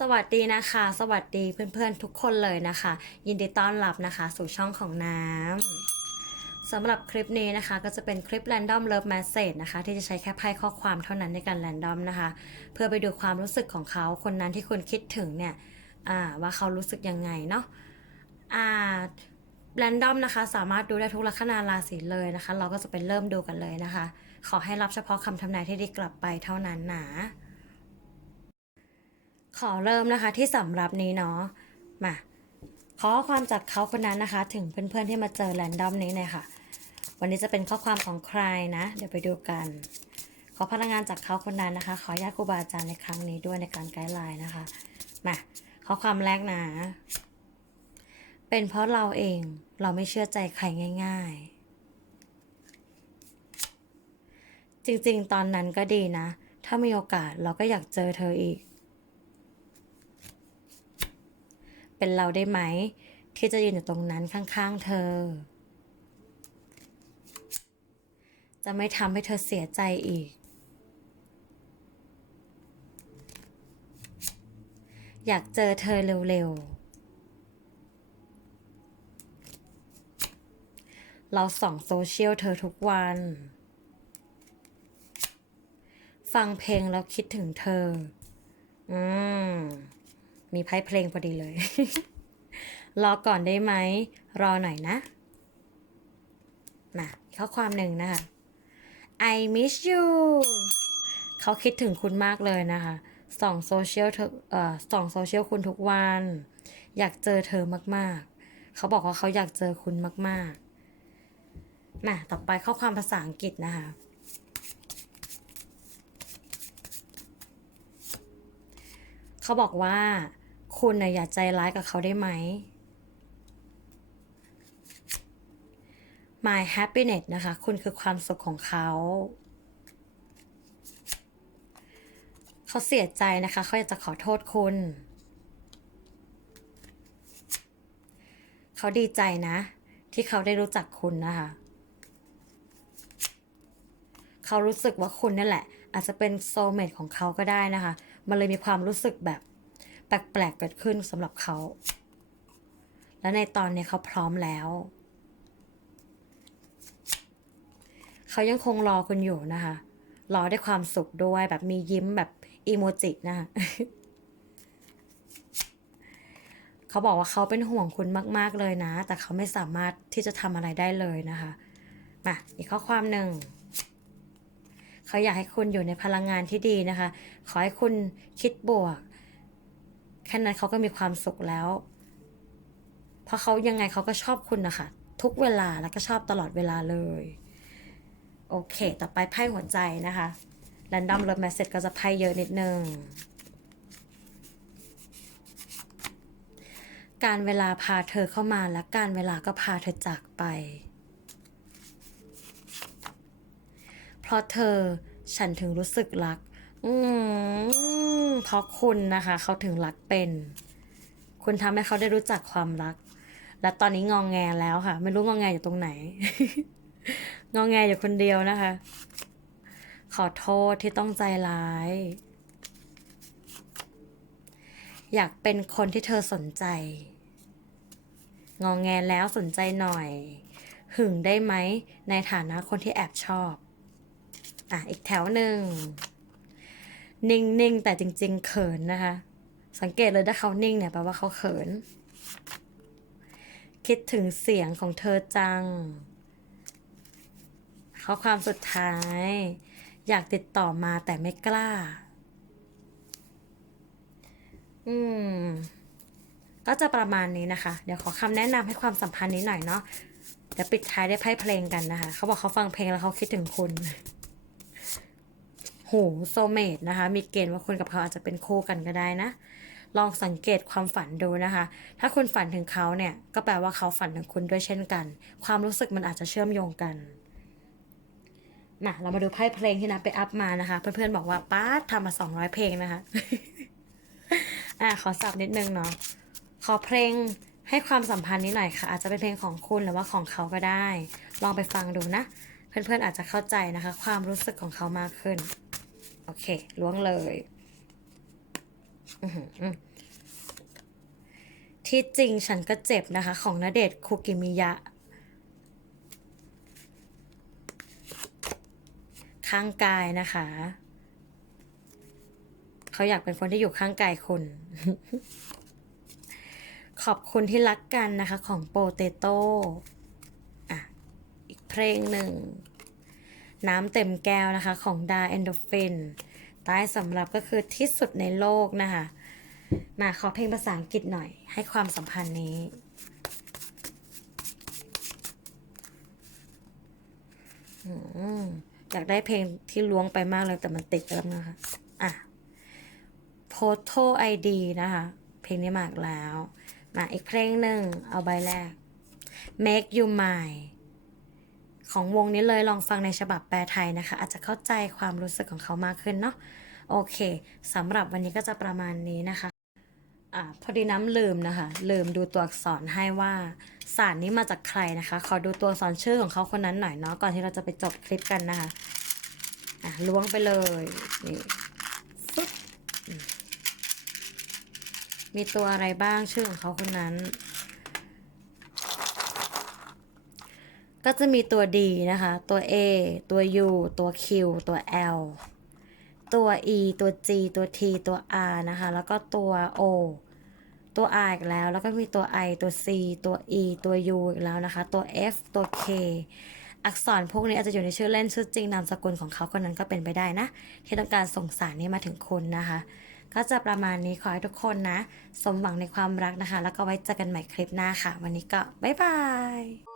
สวัสดีนะคะ สวัสดีเพื่อนๆทุกคนเลยนะคะ ยินดีต้อนรับนะคะ สู่ช่องของน้ำสำหรับคลิปนี้นะคะ ก็จะเป็นคลิป Random Love Message นะคะ ที่จะใช้แค่ไพ่ข้อความเท่านั้นในการ Random นะคะ เพื่อไปดูความรู้สึกของเขาคนนั้นที่คุณคิดถึงเนี่ยว่าเขารู้สึกยังไงเนาะอ่า Random นะคะ สามารถดูได้ทุกลัคนาราศีเลยนะคะ เราก็จะไปเริ่มดูกันเลยนะคะ ขอให้รับเฉพาะคำทำนายที่ดีกลับไปเท่านั้นนะ ขอเริ่มนะคะที่สำรับนี้เนาะมาขอข้อความจากเขาคนนั้นนะคะ ถึงเพื่อนๆที่มาเจอแรนดอมนี้หน่ยค่ะ วันนี้จะเป็นข้อความของใครนะ เดี๋ยวไปดูกัน ขอพลังงานจากเขาคนนั้นนะคะ ขอญาติครูบาอาจารย์ในครั้งนี้ด้วยในการไกด์ไลน์นะคะมาข้อความแรกนะ เป็นเพราะเราเองเราไม่เชื่อใจใครง่าย ๆจริงๆ ตอนนั้นก็ดีนะ ถ้ามีโอกาสเราก็อยากเจอเธออีก เป็นเราได้ไหม ที่จะยืนอยู่ตรงนั้นข้างๆ เธอ จะไม่ทำให้เธอเสียใจอีก อยากเจอเธอเร็วๆ เราส่องโซเชียลเธอทุกวัน ฟังเพลงแล้วคิดถึงเธอ อืม มีไพ่เพลงพอดีเลย รอก่อนได้ไหม รอหน่อยนะมาข้อความหนึ่งนะคะ I miss you เขาคิดถึงคุณมากเลยนะคะส่องโซเชียลเอเอ่อส่องโซเชียลคุณทุกวัน อยากเจอเธอมากๆ เขาบอกว่าเขาอยากเจอคุณมากๆมาต่อไปข้อความภาษาอังกฤษนะคะ เขาบอกว่า คุณน่ะอย่าใจร้ายกับเขาได้ไหม My happiness นะคะ คุณคือความสุขของเขา เขาเสียใจนะคะ เขาอยากจะขอโทษคุณ เขาดีใจนะ ที่เขาได้รู้จักคุณนะคะ เขารู้สึกว่าคุณนั่นแหละ อาจจะเป็นโซเมตของเขาก็ได้นะคะ มันเลยมีความรู้สึกแบบ แปลกๆเกิดขึ้นสำหรับเขา และในตอนนี้เขาพร้อมแล้ว เขายังคงรอคุณอยู่นะคะ รอด้วยความสุขด้วยแบบมียิ้มแบบอีโมจินะคะเขาบอกว่าเขาเป็นห่วงคุณมาก ๆเลยนะ แต่เขาไม่สามารถที่จะทำอะไรได้เลยนะคะมาอีกข้อความหนึ่งเขาอยากให้คุณอยู่ในพลังงานที่ดีนะคะ ขอให้คุณคิดบวก แค่นั้นเขาก็มีความสุขแล้ว เพราะเขายังไงเขาก็ชอบคุณนะคะทุกเวลาแล้วก็ชอบตลอดเวลาเลย โอเค ต่อไปไพ่หัวใจนะคะ Random Love Message ก็จะไพ่เยอะนิดนึง การเวลาพาเธอเข้ามาและการเวลาก็พาเธอจากไป เพราะเธอฉันถึงรู้สึกรัก อืมเพราะคุณนะคะ เขาถึงรักเป็น คุณทำให้เขาได้รู้จักความรัก และตอนนี้งองแงแล้วค่ะ ไม่รู้งองแงอยู่ตรงไหน งองแงอยู่คนเดียวนะคะ ขอโทษที่ต้องใจร้าย อยากเป็นคนที่เธอสนใจ งองแงแล้วสนใจหน่อย หึงได้ไหมในฐานะคนที่แอบชอบ อะ อีกแถวหนึ่ง นิ่งๆแต่จริง ๆ เขินนะคะ สังเกตเลยถ้าเขานิ่งเนี่ยแปลว่าเขาเขิน คิดถึงเสียงของเธอจัง ข้อความสุดท้าย อยากติดต่อมาแต่ไม่กล้า อืม ก็จะประมาณนี้นะคะ เดี๋ยวขอคำแนะนำให้ความสัมพันธ์นี้หน่อยเนาะเดี๋ยวปิดท้ายได้ไพ่เพลงกันนะคะ เขาบอกเขาฟังเพลงแล้วเขาคิดถึงคุณ หโซเมตนะคะ มีเกณฑ์ว่าคุณกับเขาอาจจะเป็นคู่กันก็ได้นะ ลองสังเกตความฝันดูนะคะ ถ้าคุณฝันถึงเขาเนี่ย ก็แปลว่าเขาฝันถึงคุณด้วยเช่นกัน ความรู้สึกมันอาจจะเชื่อมโยงกันมาเรามาดูไพ่เพลงที่นับไปอัพมานะคะ เพื่อนๆบอกว่าป้าทำมาสองร้อยเพลงนะคะ อะขอสับนิดนึงเนาะ ขอเพลงให้ความสัมพันธ์นี้หน่อยค่ะ อาจจะเป็นเพลงของคุณหรือว่าของเขาก็ได้ ลองไปฟังดูนะ เพื่อนๆอาจจะเข้าใจนะคะ ความรู้สึกของเขามากขึ้น โอเคล้วงเลยที่จริงฉันก็เจ็บนะคะ ของณเดชคุกิมิยะ ข้างกายนะคะ เขาอยากเป็นคนที่อยู่ข้างกายคุณ ขอบคุณที่รักกันนะคะ ของโปเตโต้อะ อีกเพลงหนึ่ง น้ำเต็มแก้วนะคะของดาเอนโดฟินใต้สำหรับก็คือที่สุดในโลกนะคะ มาขอเพลงภาษาอังกฤษหน่อย ให้ความสัมพันธ์นี้อยากได้เพลงที่ล้วงไปมากเลยแต่มันติดแล้วนะคะอะ Photo ID นะคะ เพลงนี้มากแล้ว มาอีกเพลงหนึ่งเอาใบแรก Make You Mine ของวงนี้เลยลองฟังในฉบับแปลไทยนะคะ อาจจะเข้าใจความรู้สึกของเขามากขึ้นเนาะโอเคสำหรับวันนี้ก็จะประมาณนี้นะคะอ่าพอดีน้ำลืมนะคะ ลืมดูตัวอักษรให้ว่าสารนี้มาจากใครนะคะ ขอดูตัวอักษรชื่อของเขาคนนั้นหน่อยเนาะก่อนที่เราจะไปจบคลิปกันนะคะอะล้วงไปเลยนี่ฟึ๊บมีตัวอะไรบ้างชื่อของเขาคนนั้น ก็จะมีตัว D นะคะ ตัว A ตัว U ตัว Q ตัว L ตัว E ตัว G ตัว T ตัว R นะคะ แล้วก็ตัว O ตัว R อีกแล้ว แล้วก็มีตัว I ตัว C ตัว E ตัว U อีกแล้วนะคะ ตัว F ตัว K อักษรพวกนี้อาจจะอยู่ในชื่อเล่นชื่อจริงนามสกุลของเขาคนนั้นก็เป็นไปได้นะ ที่ต้องการส่งสารนี้มาถึงคุณนะคะ ก็จะประมาณนี้ขอให้ทุกคนนะ สมหวังในความรักนะคะ แล้วก็ไว้เจอกันใหม่คลิปหน้าค่ะ วันนี้ก็บ๊ายบาย